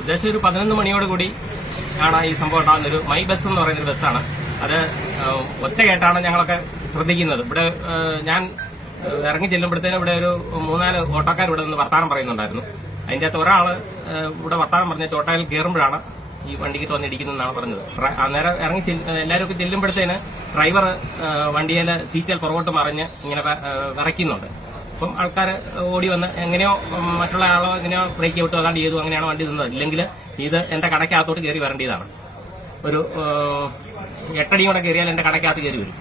ഉദ്ദേശം ഒരു പതിനൊന്ന് മണിയോട് കൂടി ആണ് ഈ സംഭവം ഉണ്ടാകുന്നത്. ഒരു മൈ ബസ് എന്ന് പറയുന്ന ഒരു ബസ്സാണ്. അത് ഒറ്റ ഒറ്റകേട്ടാണ് ഞങ്ങളൊക്കെ ശ്രദ്ധിക്കുന്നത്. ഇവിടെ ഞാൻ ഇറങ്ങി ചെല്ലുമ്പോഴത്തേനും ഇവിടെ ഒരു മൂന്നാൽ ഓട്ടോക്കാർ ഇവിടെ നിന്ന് വർത്താനം പറയുന്നുണ്ടായിരുന്നു. അതിന്റെ അകത്ത് ഒരാൾ ഇവിടെ വർത്താനം പറഞ്ഞിട്ട് ഓട്ടോയിൽ കയറുമ്പോഴാണ് ഈ വണ്ടിക്ക് തോന്നിയിരിക്കുന്നതെന്നാണ് പറഞ്ഞത്. അന്നേരം ഇറങ്ങി എല്ലാവരും ഒക്കെ ചെല്ലുമ്പോഴത്തേന് ഡ്രൈവർ വണ്ടിയിലെ സീറ്റിൽ പുറകോട്ട് മറിഞ്ഞ് ഇങ്ങനെ വിറയ്ക്കുന്നുണ്ട്. അപ്പം ആൾക്കാർ ഓടി വന്ന് എങ്ങനെയോ മറ്റുള്ള ആളോ എങ്ങനെയോ ബ്രേക്ക് വിട്ടു അതാണ്ട് ചെയ്തു അങ്ങനെയാണ് വണ്ടി നിന്നത്? ഇല്ലെങ്കിൽ ഇത് എന്റെ കടയ്ക്കകത്തോട്ട് കയറി വരേണ്ടതാണ്. ഒരു എട്ടടി കൂടെ കയറിയാൽ എന്റെ കടയ്ക്കകത്ത് കയറി വരും.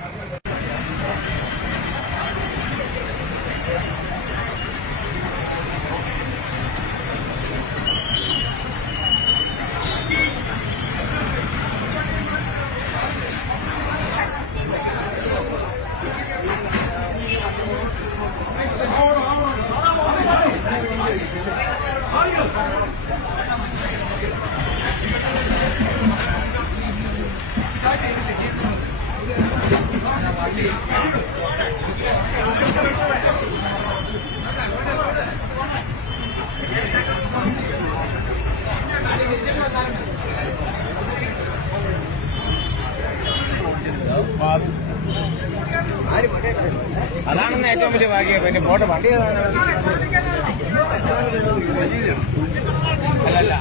അതാണ് ഏറ്റവും വലിയ ഭാഗ്യം പിന്നെ പോട്ടെ വണ്ടി? അല്ലല്ല